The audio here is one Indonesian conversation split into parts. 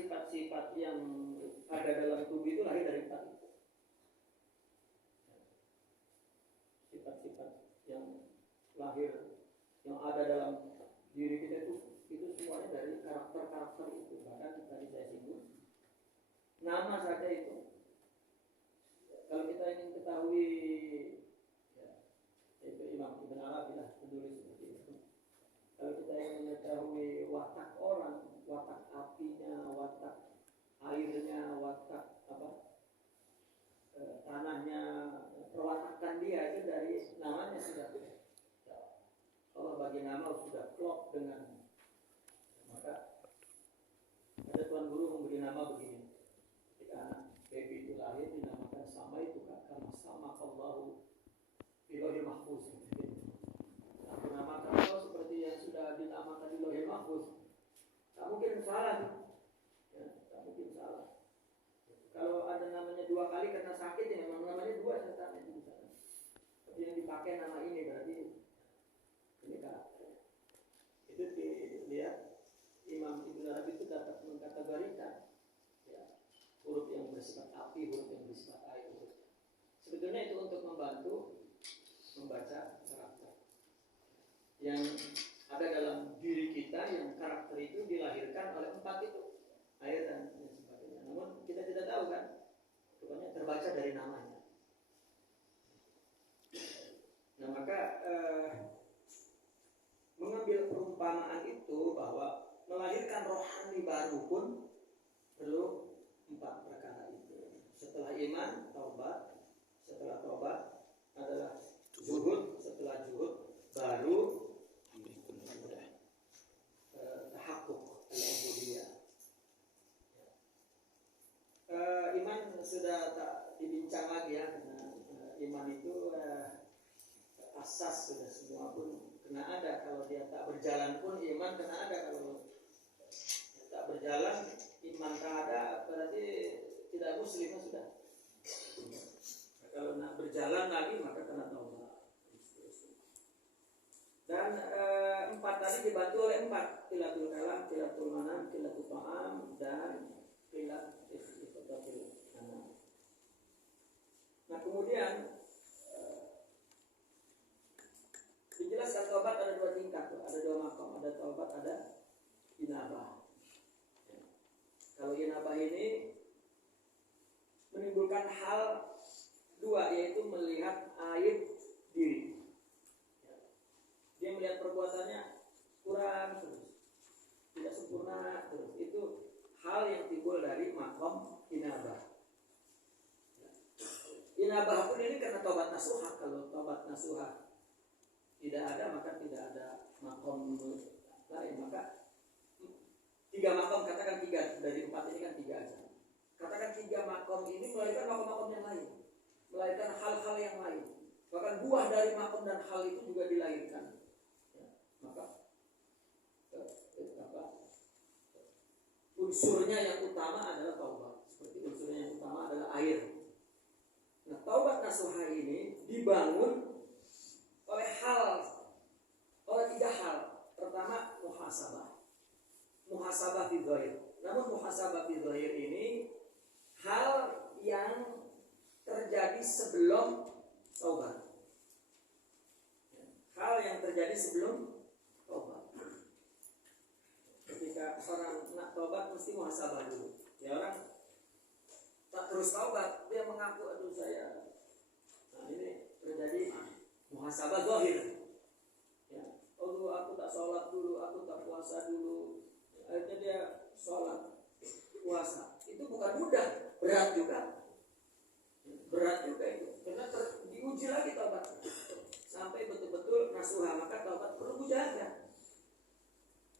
sifat-sifat yang ada dalam tubuh itu lahir dari empat itu. Sifat-sifat yang lahir, yang ada dalam diri kita itu semuanya dari karakter-karakter itu. Bahkan tadi saya singgung, nama saja itu. Kalau kita ingin ketahui, ya, itu Imam Ibn Arabi lah menulis seperti itu. Kalau kita ingin mengetahui watak orang, watak apinya, watak airnya, watak tanahnya, perwatakan dia itu dari namanya sudah. Kalau bagi nama sudah klop dengan, maka ada tuan guru memberi nama begini. Ketika baby itu lahir dinamakan sama itu karena sama Allahu di Lauhil Mahfuz. Menamakan Allah seperti yang sudah dinamakan di Lauhil Mahfuz. Tak mungkin salah, ya, tak mungkin salah. Kalau ada namanya dua kali karena sakit, ya memang namanya dua setan itu di sana. Tapi yang dipakai nama ini berarti ini karakter. Itu dilihat Imam Ibn Arabi itu dapat mengkategorikan, ya, huruf yang bersifat api, huruf yang bersifat air. Sebetulnya itu untuk membantu membaca karakter yang ada dalam diri kita, yang karakter itu dilahirkan oleh empat itu, air dan sebagainya. Namun kita tidak tahu kan, rupanya terbaca dari namanya. Nah maka mengambil perumpamaan itu bahwa melahirkan rohani baru pun perlu empat perkara itu. Setelah iman, taubat. Setelah taubat adalah zuhud. Setelah zuhud baru tahakkuk al-ubudiyah. Iman sudah tak dibincang lagi ya, karena iman itu asas sudah semua pun kena ada. Kalau dia tak berjalan pun iman kena ada. Kalau tak berjalan iman tak ada, berarti tidak muslim sudah. Kalau nak berjalan lagi maka kena taubat. Dan empat tadi dibantu oleh empat, qilatul kalam, qilatul manam, qilatul ta'am, dan qilat iftatil anam. Nah kemudian dijelaskan taubat ada dua tingkat, ada dua maqam, ada taubat, ada inabah. Kalau inabah ini menimbulkan hal dua, yaitu melihat aib diri. Dia melihat perbuatannya kurang terus, tidak sempurna terus. Itu hal yang timbul dari maqam inabah. Inabah pun ini karena taubat nasuha. Kalau taubat nasuha tidak ada, maka tidak ada maqam lain. Maka tiga maqam, katakan tiga dari empat ini kan tiga aja. Katakan tiga maqam ini melahirkan maqam-maqam yang lain, melahirkan hal-hal yang lain. Bahkan buah dari maqam dan hal itu juga dilahirkan. Maka unsurnya yang utama adalah taubat. Seperti unsurnya yang utama adalah air. Nah, taubat nasuha ini dibangun oleh tiga hal. Pertama, muhasabah fi dhahir. Namun muhasabah fi dhahir ini hal yang terjadi sebelum taubat. Hal yang terjadi sebelum taubat. Ketika orang nak taubat mesti muhasabah dulu. Ya, orang tak terus taubat, dia mengaku aduh saya. Nah ini terjadi muhasabah zahir. Ya, oh aku tak sholat dulu, aku tak puasa dulu. Akhirnya dia sholat, puasa. Itu bukan mudah, berat juga. Berat juga itu. Karena diuji lagi taubat. Sampai betul-betul nasuha, maka taubat perlu mujahadah.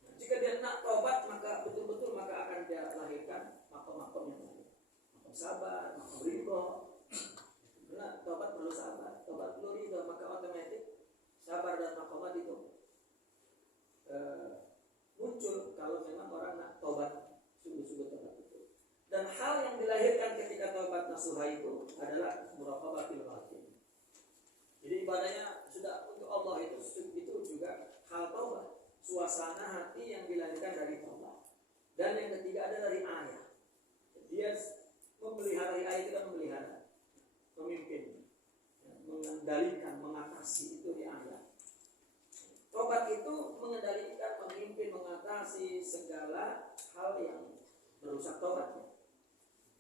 Nah, jika dia nak taubat, maka betul-betul maka akan dia lahirkan makom-makom yang lain. Makom sabar, makom ridho. Karena taubat perlu sabar, taubat perlu ridho, maka otomatis sabar dan makomat itu muncul kalau memang orang nak taubat sungguh-sungguh taubat itu. Dan hal yang dilahirkan ketika taubat nasuha itu adalah muraqabatul batin. Jadi ibadahnya sudah untuk Allah itu juga hal taubat, suasana hati yang dilahirkan dari taubat. Dan yang ketiga ada dari ayat. segala hal yang merusak taubat,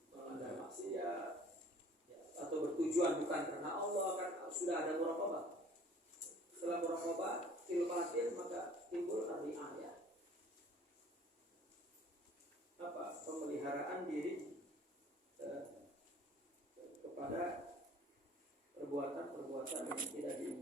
melanggar maksiat, ya, atau bertujuan bukan karena Allah, kan sudah ada muraqabah. Setelah muraqabah fil batin, maka timbul ar-ri'ayah, ya. Apa? Pemeliharaan diri kepada perbuatan-perbuatan yang tidak diinginkan